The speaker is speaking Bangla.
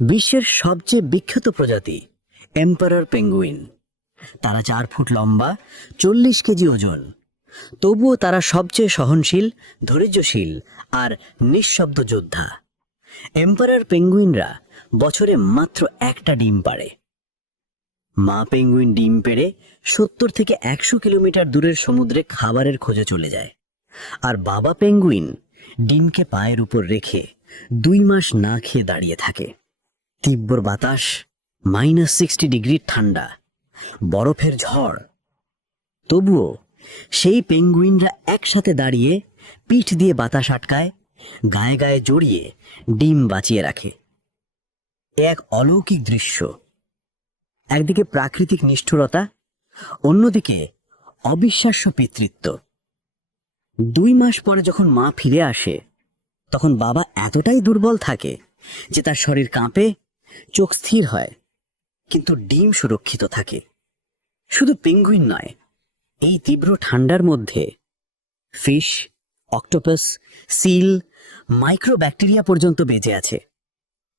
বিশ্বের সবচেয়ে বিখ্যাত প্রজাতি, এম্পারার পেঙ্গুইন। তারা চার ফুট লম্বা, চল্লিশ কেজি ওজন। তবুও তারা সবচেয়ে সহনশীল, ধৈর্যশীল আর নিঃশব্দ যোদ্ধা। এম্পারার পেঙ্গুইনরা বছরে মাত্র একটা ডিম পাড়ে। মা পেঙ্গুইন ডিম পেড়ে সত্তর থেকে একশো কিলোমিটার দূরের সমুদ্রে খাবারের খোঁজে চলে যায়। আর বাবা পেঙ্গুইন ডিমকে পায়ের উপর রেখে দুই মাস না খেয়ে দাঁড়িয়ে থাকে। তীব্র বাতাস মাইনাস সিক্সটি ডিগ্রি ঠান্ডা, বরফের ঝড়। তবুও সেই পেঙ্গুইনরা একসাথে দাঁড়িয়ে পিঠ দিয়ে বাতাস আটকায়, গায়ে গায়ে জড়িয়ে ডিম বাঁচিয়ে রাখে। এ এক অলৌকিক দৃশ্য। একদিকে প্রাকৃতিক নিষ্ঠুরতা, অন্যদিকে অবিশ্বাস্য পিতৃত্ব। দুই মাস পরে যখন মা ফিরে আসে, তখন বাবা এতটাই দুর্বল থাকে যে তার শরীর কাঁপে চোখ স্থির হয়। কিন্তু ডিম সুরক্ষিত থাকে। শুধু পেঙ্গুইন নয়, এই তীব্র ঠান্ডার মধ্যে ফিশ, অক্টোপাস, সিল, মাইক্রোব্যাকটেরিয়া পর্যন্ত বেঁচে আছে।